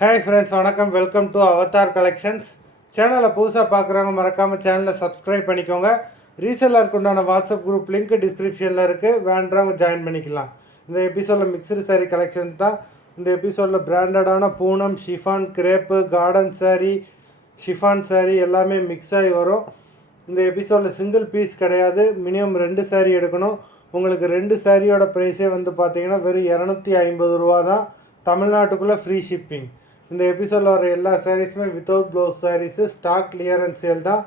Hi friends, வணக்கம். Welcome to Avatar collections. சேனலை புதுசாக பார்க்குறவங்க மறக்காமல் சேனலை சப்ஸ்கிரைப் பண்ணிக்கோங்க. ரீசெல்லருக்கு உண்டான வாட்ஸ்அப் குரூப் லிங்க் டிஸ்கிரிப்ஷனில் இருக்குது, வேண்டவங்க ஜாயின் பண்ணிக்கலாம். இந்த எபிசோடில் மிக்சடு சாரீ கலெக்ஷன்ஸ் தான். இந்த எபிசோடில் பிராண்டடான Poonam, chiffon, crepe, garden sari, chiffon sari எல்லாமே மிக்ஸ் ஆகி வரும். இந்த எபிசோடில் சிங்கிள் பீஸ் கிடையாது, மினிமம் 2 சாரீ எடுக்கணும். உங்களுக்கு 2 சாரியோட ப்ரைஸே வந்து பார்த்தீங்கன்னா வெறும் 250 ரூபா தான். தமிழ்நாட்டுக்குள்ளே ஃப்ரீ ஷிப்பிங். இந்த எபிசோடில் வர எல்லா சாரீஸுமே without blouse saris, stock clearance sale தான்.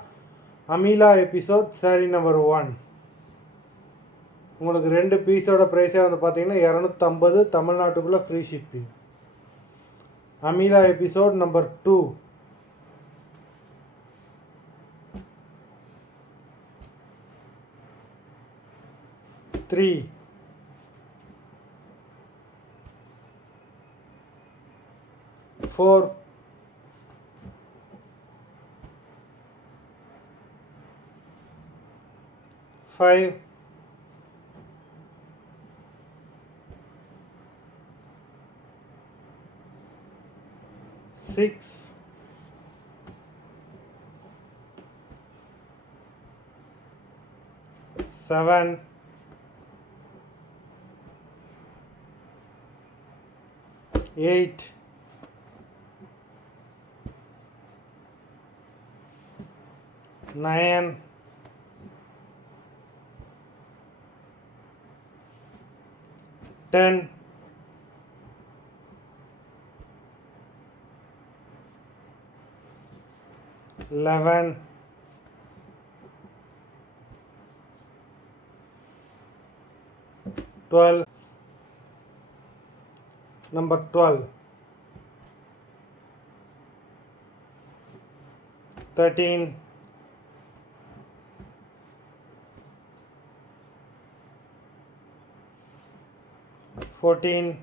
அமீலா எபிசோட் சாரீ நம்பர் 1 உங்களுக்கு 2 பீஸோட ப்ரைஸே வந்து பார்த்தீங்கன்னா 250, தமிழ்நாட்டுக்குள்ளே free shipping. Ameela episode number 2 3 4 5 6 7 8 9 10 11 12 number 12 13 14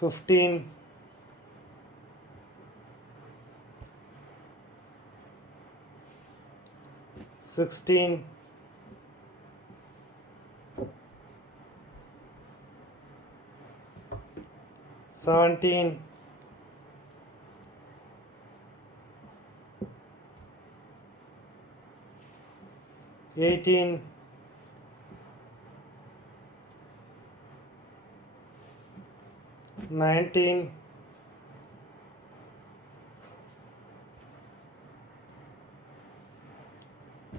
15 16 17 18 19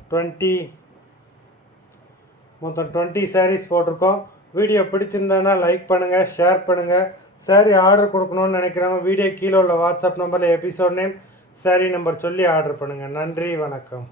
20 மொத்தம் 20 சாரீஸ் போட்டிருக்கோம். வீடியோ பிடிச்சிருந்தானா லைக் பண்ணுங்கள், ஷேர் பண்ணுங்கள். சாரீ ஆர்டர் கொடுக்கணும்னு நினைக்கிறவங்க வீடியோ கீழே உள்ள வாட்ஸ்அப் நம்பரில் எபிசோட் நேம், சாரீ நம்பர் சொல்லி ஆர்டர் பண்ணுங்கள். நன்றி, வணக்கம்.